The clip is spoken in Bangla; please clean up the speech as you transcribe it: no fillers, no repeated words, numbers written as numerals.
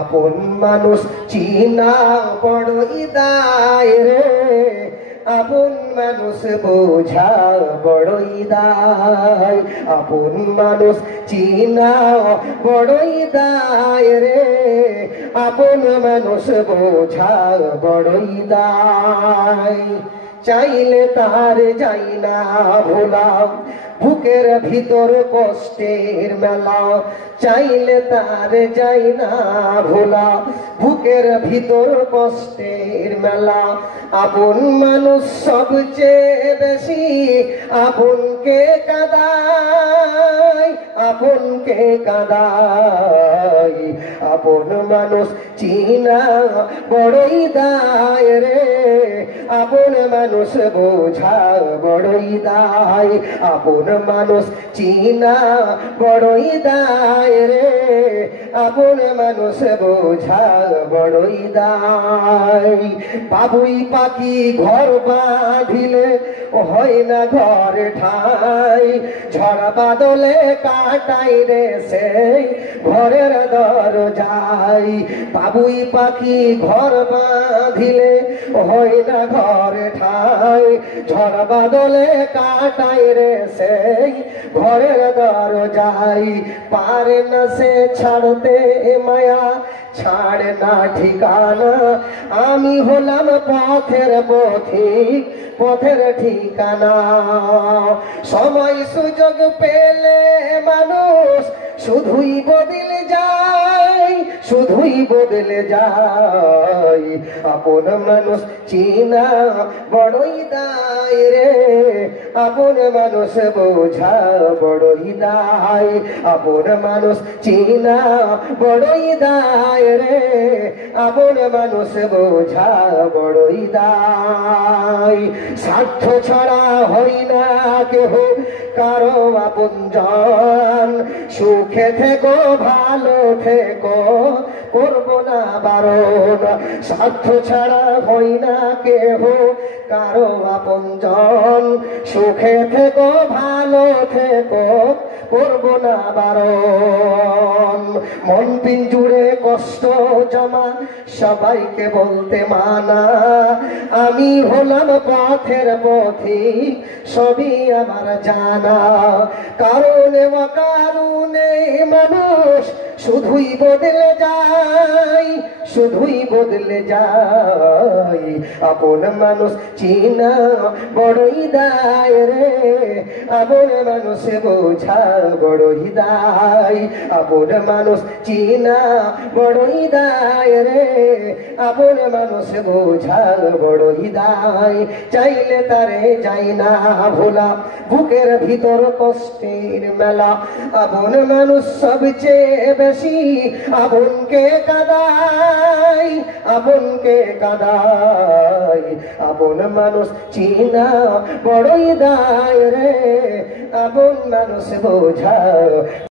আপন মানুষ চিনা বড়ই দায় রে, আপন মানুষ বোঝা বড়ই দায়। আপন মানুষ চিনা বড়ই দায় রে, আপন মানুষ বোঝা বড়ই দায়। চাইলে তার যাই না ভোলা, বুকের ভিতর কষ্টের মেলা। চাইলে তার যাই না ভোলা, বুকের ভিতর কষ্টের মেলা। আপন মানুষ সবচেয়ে বেশি আপনকে কাঁদায়, আপনকে কাঁদায়। আপন মানুষ চিনা বড়ই দায় রে, আপন মানুষ বোঝা বড়ই দায়। আপন মানুষ চিনা বড়ই দায় রে, আপন মানুষ বোঝা বড়ই দায়। বাবুই পাখি ঘর বাঁধিলে হয় না ঘর ঠাই, ঝড় বাদলে কাটাই রে সেই ঘরের দরজাই। বাবুই পাখি ঘর বাঁধিলে হয় না ঘর ঠাই, ঝড় বাদলে কাটাই রে সেই ঘরের দরজাই। পারে না সে ছাড়তে মায়া, ছাড়ে না ঠিকানা। আমি হলাম পথের পথিক, পথের ঠিকানা। সময় সুযোগ পেলে মানুষ শুধুই বদলে যায়, শুধুই বদলে যায়। আপন মানুষ চিনা বড়ই দায় রে, আপন মানুষ বোঝা বড়ই দায়। আপন মানুষ চিনা বড়ই দায় রে, আপন মানুষ বোঝা বড়ই দায়। স্বার্থ ছাড়া হই না কেহ কারো আপনজন, সুখে থেকো ভালো থেকো করবো না বারণ। স্বার্থ ছাড়া হই না কেহ কারো আপনজন, সুখে থেকো ভালো থেকো করবো না বারণ। মন পিঞ্জুরে কষ্ট জমা সবাইকে বলতে মানা, আমি হলাম পথের পথিক সবই আমার জানা। কারণে অকারণে মানুষ শুধুই বদলে যায়, শুধুই বদলে যায়। আপন মানুষ চিনা বড়ই দায় রে, আপন মানুষ বোঝা বড়ই দায়। আপন মানুষ চিনা বড়ই দায় রে, আপন মানুষ বোঝা বড়ই দায়। চাইলে তারে যাই না ভোলা, বুকের ভিতর কষ্টের মেলা। আপন মানুষ সবচেয়ে বেশি আপনকে কাঁদায়, আপনকে কাঁদায়। আপন মানুষ চিনা বড়ই দায় রে, আপন মানুষ বোঝা